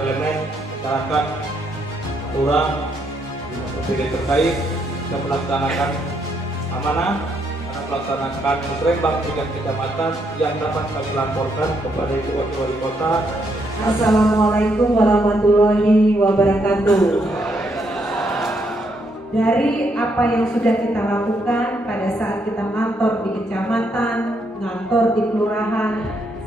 elemen masyarakat, lurah, OPD terkait bisa melaksanakan amanah karena melaksanakan musrembang tingkat kecamatan yang dapat kami laporkan kepada Ibu Wali Kota. Assalamualaikum warahmatullahi wabarakatuh. Dari apa yang sudah kita lakukan pada saat kita ngantor di kecamatan, ngantor di kelurahan,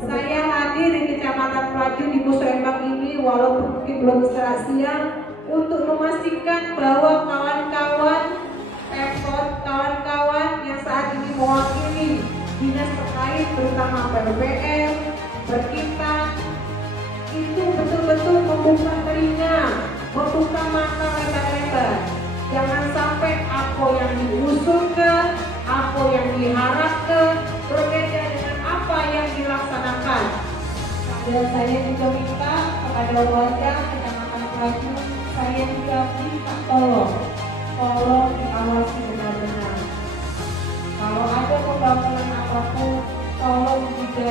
saya hadir di Kecamatan Pelaju di Musrembang ini walaupun mungkin belum istirahat siang untuk memastikan bahwa kawan-kawan kawan-kawan yang saat ini mewakili dinas terkait terutama PUPR, Perkintan itu betul-betul membuka telinga, membuka mata lebar-lebar. Jangan sampai apa yang diusulkan, apa yang diharapkan berbeda dengan apa yang dilaksanakan. Dan saya juga minta kepada warga Kecamatan Pelaju, saya juga minta tolong diawasi benar-benar. Kalau ada pembangunan apapun, tolong juga